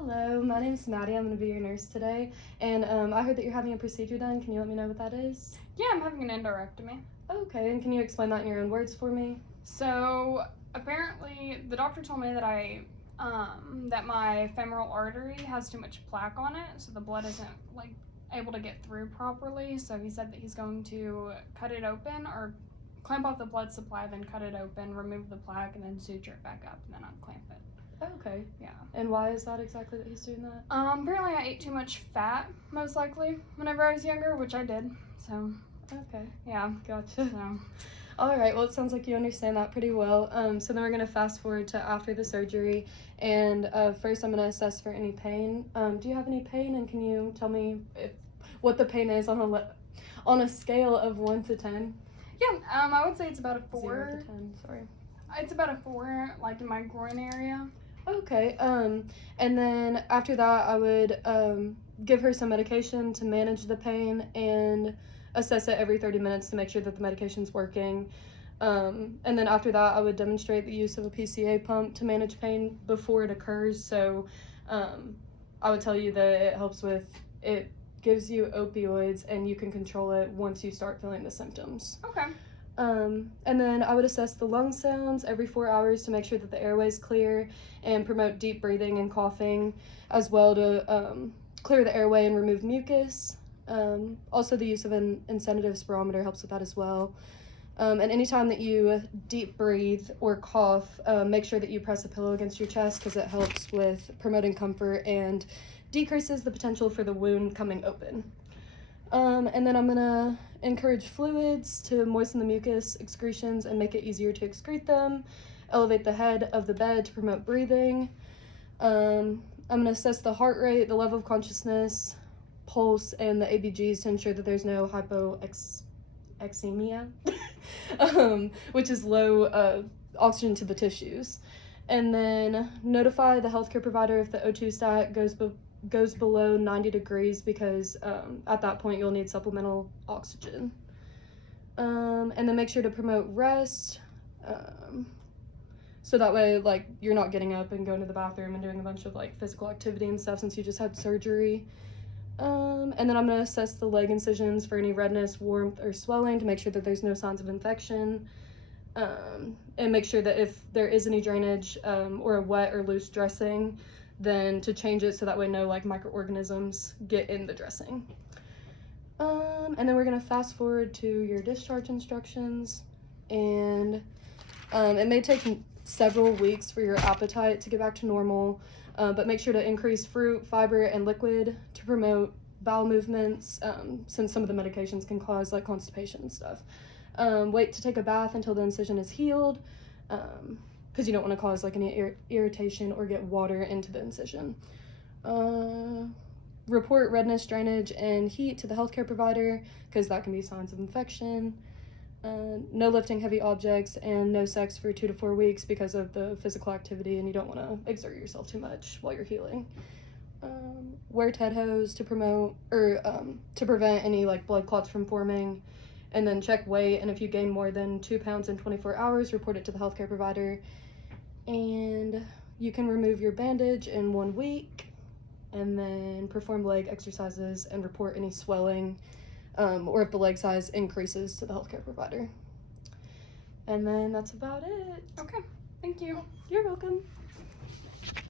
Hello, my name is Maddie. I'm going to be your nurse today. And I heard that you're having a procedure done. Can you let me know what that is? Yeah, I'm having an endorectomy. Okay, and can you explain that in your own words for me? So apparently the doctor told me that that my femoral artery has too much plaque on it, so the blood isn't able to get through properly. So he said that he's going to cut it open or clamp off the blood supply, then cut it open, remove the plaque, and then suture it back up and then unclamp it. Okay. Yeah. And why is that exactly that he's doing that? Apparently I ate too much fat, most likely, whenever I was younger, which I did. So, okay. Yeah. Gotcha. So. All right, well, it sounds like you understand that pretty well. So then we're going to fast forward to after the surgery. And first I'm going to assess for any pain. Do you have any pain? And can you tell me what the pain is on a scale of 1 to 10? Yeah, I would say it's about a 4. 0 to 10, sorry. It's about a 4, like in my groin area. Okay, and then after that I would give her some medication to manage the pain and assess it every 30 minutes to make sure that the medication's working. And then after that I would demonstrate the use of a PCA pump to manage pain before it occurs. So I would tell you that it gives you opioids and you can control it once you start feeling the symptoms. Okay. And then I would assess the lung sounds every 4 hours to make sure that the airway's clear and promote deep breathing and coughing as well to clear the airway and remove mucus. Also the use of an incentive spirometer helps with that as well. And anytime that you deep breathe or cough, make sure that you press a pillow against your chest because it helps with promoting comfort and decreases the potential for the wound coming open. And then I'm gonna encourage fluids to moisten the mucus excretions and make it easier to excrete them, elevate the head of the bed to promote breathing. I'm gonna assess the heart rate, the level of consciousness, pulse, and the ABGs to ensure that there's no hypoxemia, which is low oxygen to the tissues. And then notify the healthcare provider if the O2 stat goes below 90 degrees because at that point you'll need supplemental oxygen. And then make sure to promote rest so that way you're not getting up and going to the bathroom and doing a bunch of physical activity and stuff since you just had surgery. And then I'm going to assess the leg incisions for any redness, warmth, or swelling to make sure that there's no signs of infection. And make sure that if there is any drainage or a wet or loose dressing, then to change it so that way no microorganisms get in the dressing. And then we're gonna fast forward to your discharge instructions, and it may take several weeks for your appetite to get back to normal, but make sure to increase fruit, fiber, and liquid to promote bowel movements, since some of the medications can cause constipation and stuff. Wait to take a bath until the incision is healed, because you don't want to cause any irritation or get water into the incision. Report redness, drainage, and heat to the healthcare provider because that can be signs of infection. No lifting heavy objects and no sex for 2 to 4 weeks because of the physical activity and you don't want to exert yourself too much while you're healing. Wear TED hose to prevent any blood clots from forming. And then check weight, and if you gain more than 2 pounds in 24 hours, report it to the healthcare provider. And you can remove your bandage in 1 week, and then perform leg exercises and report any swelling, or if the leg size increases to the healthcare provider. And then that's about it. Okay, thank you. You're welcome.